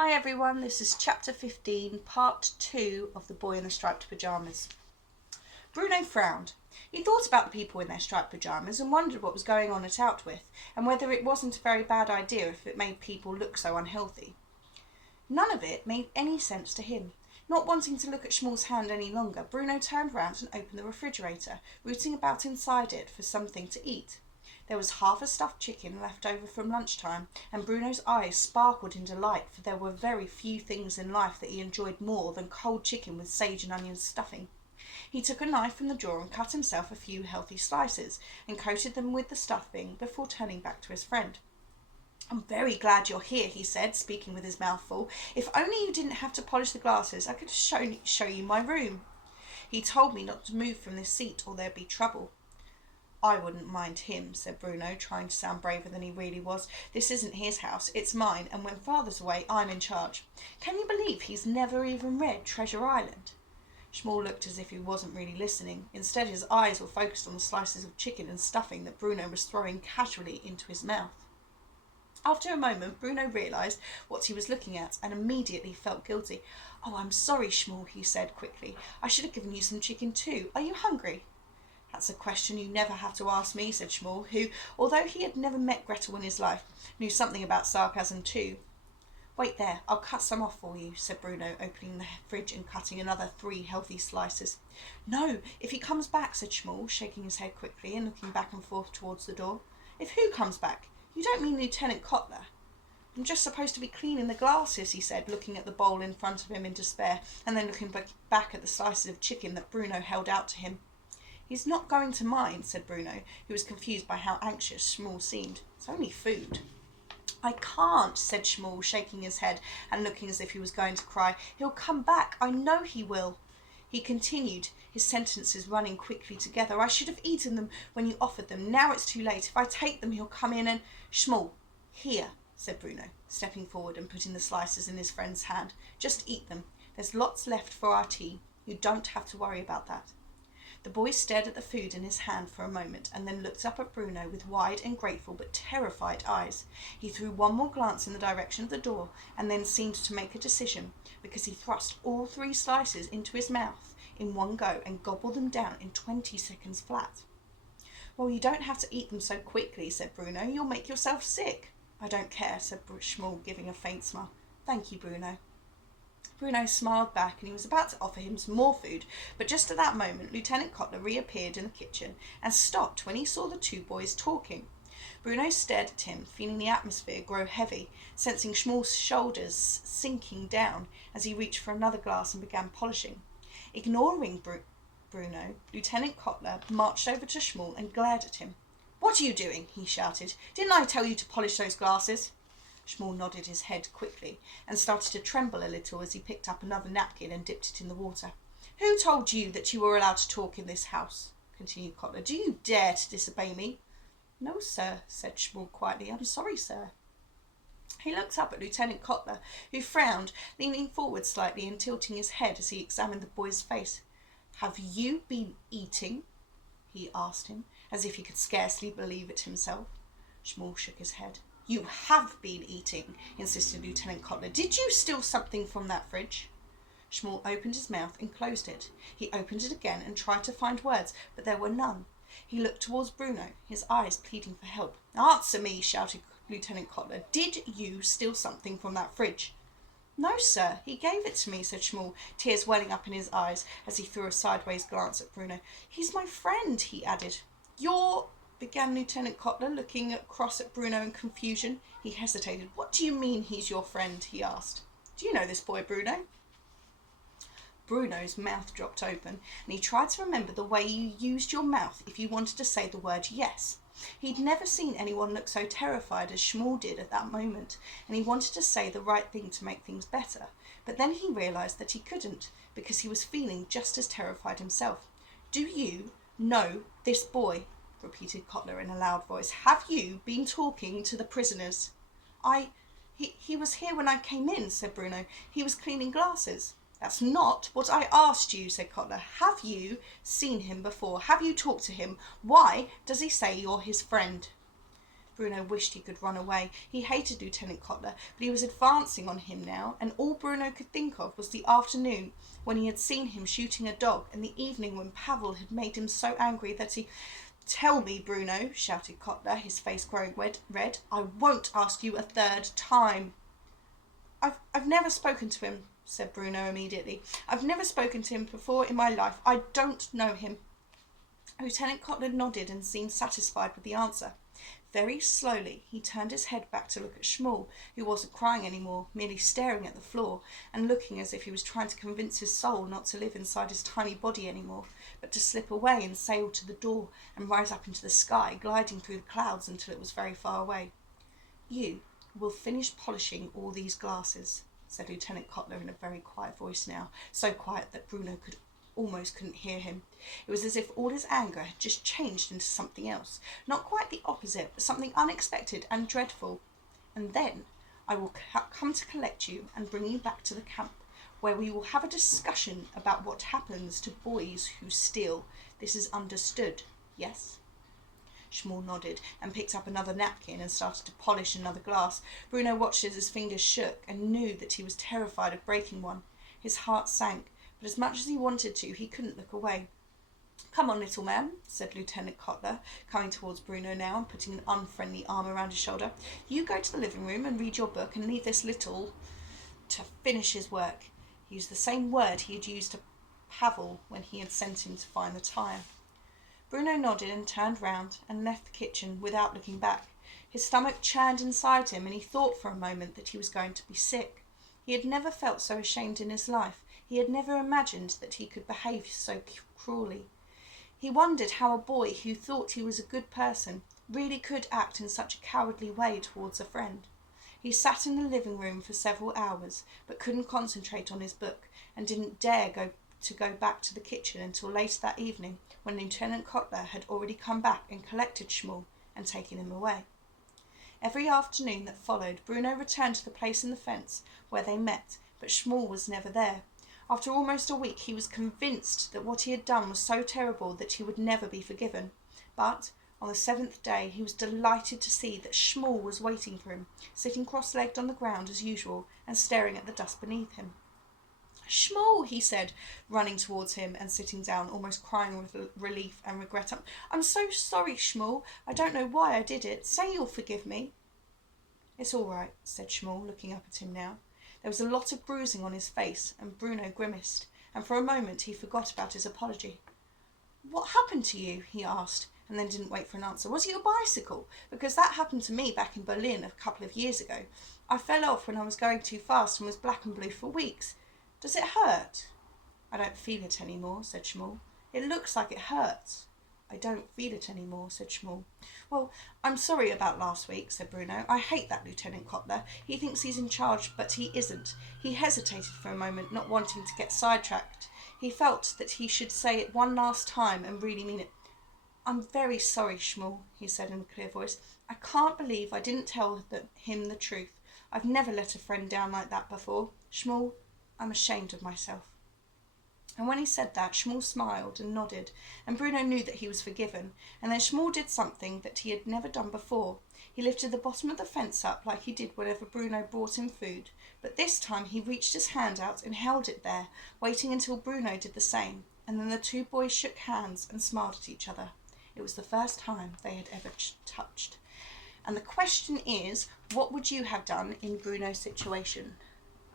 Hi everyone, this is chapter 15, part 2 of The Boy in the Striped Pyjamas. Bruno frowned. He thought about the people in their striped pyjamas and wondered what was going on at Outwith, and whether it wasn't a very bad idea if it made people look so unhealthy. None of it made any sense to him. Not wanting to look at Schmall's hand any longer, Bruno turned round and opened the refrigerator, rooting about inside it for something to eat. There was half a stuffed chicken left over from lunchtime, and Bruno's eyes sparkled in delight, for there were very few things in life that he enjoyed more than cold chicken with sage and onion stuffing. He took a knife from the drawer and cut himself a few healthy slices, and coated them with the stuffing before turning back to his friend. "I'm very glad you're here," he said, speaking with his mouth full. "If only you didn't have to polish the glasses, I could show you my room." "He told me not to move from this seat or there'd be trouble." "I wouldn't mind him," said Bruno, trying to sound braver than he really was. "This isn't his house, it's mine, and when Father's away, I'm in charge. Can you believe he's never even read Treasure Island?" Schmall looked as if he wasn't really listening. Instead, his eyes were focused on the slices of chicken and stuffing that Bruno was throwing casually into his mouth. After a moment, Bruno realised what he was looking at and immediately felt guilty. "Oh, I'm sorry, Schmall," he said quickly. "I should have given you some chicken too. Are you hungry?" "That's a question you never have to ask me," said Schmall, who, although he had never met Gretel in his life, knew something about sarcasm too. "Wait there, I'll cut some off for you," said Bruno, opening the fridge and cutting another 3 healthy slices. "No, if he comes back," said Schmall, shaking his head quickly and looking back and forth towards the door. "If who comes back? You don't mean Lieutenant Kotler?" "I'm just supposed to be cleaning the glasses," he said, looking at the bowl in front of him in despair, and then looking back at the slices of chicken that Bruno held out to him. "He's not going to mind," said Bruno, who was confused by how anxious Schmall seemed. "It's only food." "I can't," said Schmall, shaking his head and looking as if he was going to cry. "He'll come back. I know he will." He continued, his sentences running quickly together. "I should have eaten them when you offered them. Now it's too late. If I take them, he'll come in and—" "Schmall, here," said Bruno, stepping forward and putting the slices in his friend's hand. "Just eat them. There's lots left for our tea. You don't have to worry about that." The boy stared at the food in his hand for a moment and then looked up at Bruno with wide and grateful but terrified eyes. He threw one more glance in the direction of the door and then seemed to make a decision, because he thrust all 3 slices into his mouth in one go and gobbled them down in 20 seconds flat. "Well, you don't have to eat them so quickly," said Bruno. "You'll make yourself sick." "I don't care," said Schmall, giving a faint smile. "Thank you, Bruno." Bruno smiled back and he was about to offer him some more food, but just at that moment Lieutenant Kotler reappeared in the kitchen and stopped when he saw the 2 boys talking. Bruno stared at him, feeling the atmosphere grow heavy, sensing Schmall's shoulders sinking down as he reached for another glass and began polishing. Ignoring Bruno, Lieutenant Kotler marched over to Schmall and glared at him. "What are you doing?" he shouted. "Didn't I tell you to polish those glasses?" Schmall nodded his head quickly and started to tremble a little as he picked up another napkin and dipped it in the water. "Who told you that you were allowed to talk in this house?" continued Kotler. "Do you dare to disobey me?" "No, sir," said Schmall quietly. "I'm sorry, sir." He looked up at Lieutenant Kotler, who frowned, leaning forward slightly and tilting his head as he examined the boy's face. "Have you been eating?" he asked him, as if he could scarcely believe it himself. Schmall shook his head. "You have been eating," insisted Lieutenant Kotler. "Did you steal something from that fridge?" Schmall opened his mouth and closed it. He opened it again and tried to find words, but there were none. He looked towards Bruno, his eyes pleading for help. "Answer me," shouted Lieutenant Kotler. "Did you steal something from that fridge?" "No, sir, he gave it to me," said Schmall, tears welling up in his eyes as he threw a sideways glance at Bruno. "He's my friend," he added. "You're—" began Lieutenant Kotler, looking across at Bruno in confusion. He hesitated. "What do you mean he's your friend?" he asked. "Do you know this boy, Bruno?" Bruno's mouth dropped open, and he tried to remember the way you used your mouth if you wanted to say the word yes. He'd never seen anyone look so terrified as Schmall did at that moment, and he wanted to say the right thing to make things better, but then he realised that he couldn't, because he was feeling just as terrified himself. "Do you know this boy?" repeated Kotler in a loud voice. "Have you been talking to the prisoners?" He was here when I came in," said Bruno. "He was cleaning glasses." "That's not what I asked you," said Kotler. "Have you seen him before? Have you talked to him? Why does he say you're his friend?" Bruno wished he could run away. He hated Lieutenant Kotler, but he was advancing on him now, and all Bruno could think of was the afternoon when he had seen him shooting a dog, and the evening when Pavel had made him so angry that he... "Tell me, Bruno," shouted Kotler, his face growing red. "I won't ask you a third time." I've never spoken to him," said Bruno immediately. "I've never spoken to him before in my life. I don't know him." Lieutenant Kotler nodded and seemed satisfied with the answer. Very slowly he turned his head back to look at Schmuel, who wasn't crying anymore, merely staring at the floor and looking as if he was trying to convince his soul not to live inside his tiny body anymore, but to slip away and sail to the door and rise up into the sky, gliding through the clouds until it was very far away. "You will finish polishing all these glasses," said Lieutenant Kotler in a very quiet voice now, so quiet that Bruno almost couldn't hear him. It was as if all his anger had just changed into something else, not quite the opposite, but something unexpected and dreadful. "And then I will come to collect you and bring you back to the camp, where we will have a discussion about what happens to boys who steal. This is understood, yes?" Schmuel nodded and picked up another napkin and started to polish another glass. Bruno watched as his fingers shook and knew that he was terrified of breaking one. His heart sank, but as much as he wanted to, he couldn't look away. "Come on, little man," said Lieutenant Kotler, coming towards Bruno now and putting an unfriendly arm around his shoulder. "You go to the living room and read your book and leave this little to finish his work." He used the same word he had used to Pavel when he had sent him to find the tyre. Bruno nodded and turned round and left the kitchen without looking back. His stomach churned inside him and he thought for a moment that he was going to be sick. He had never felt so ashamed in his life. He had never imagined that he could behave so cruelly. He wondered how a boy who thought he was a good person really could act in such a cowardly way towards a friend. He sat in the living room for several hours, but couldn't concentrate on his book, and didn't dare go back to the kitchen until later that evening, when Lieutenant Kotler had already come back and collected Schmuel and taken him away. Every afternoon that followed, Bruno returned to the place in the fence where they met, but Schmuel was never there. After almost a week, he was convinced that what he had done was so terrible that he would never be forgiven. But on the 7th day, he was delighted to see that Schmuel was waiting for him, sitting cross-legged on the ground as usual and staring at the dust beneath him. "Schmuel," he said, running towards him and sitting down, almost crying with relief and regret. I'm so sorry, Schmuel. I don't know why I did it. Say you'll forgive me." "It's all right," said Schmuel, looking up at him now. There was a lot of bruising on his face, and Bruno grimaced, and for a moment he forgot about his apology. "What happened to you?" he asked, and then didn't wait for an answer. "Was it your bicycle? Because that happened to me back in Berlin a couple of years ago. I fell off when I was going too fast and was black and blue for weeks. Does it hurt?" "I don't feel it any more," said Schmuel. "It looks like it hurts." "I don't feel it any more," said Schmuel. "Well, I'm sorry about last week," said Bruno. "I hate that Lieutenant Kotler. He thinks he's in charge, but he isn't." He hesitated for a moment, not wanting to get sidetracked. He felt that he should say it one last time and really mean it. "I'm very sorry, Schmuel," he said in a clear voice. "I can't believe I didn't tell him the truth. I've never let a friend down like that before. Schmuel, I'm ashamed of myself." And when he said that, Schmuel smiled and nodded, and Bruno knew that he was forgiven. And then Schmuel did something that he had never done before. He lifted the bottom of the fence up like he did whenever Bruno brought him food, but this time he reached his hand out and held it there, waiting until Bruno did the same, and then the two boys shook hands and smiled at each other. It was the first time they had ever touched. And the question is, what would you have done in Bruno's situation?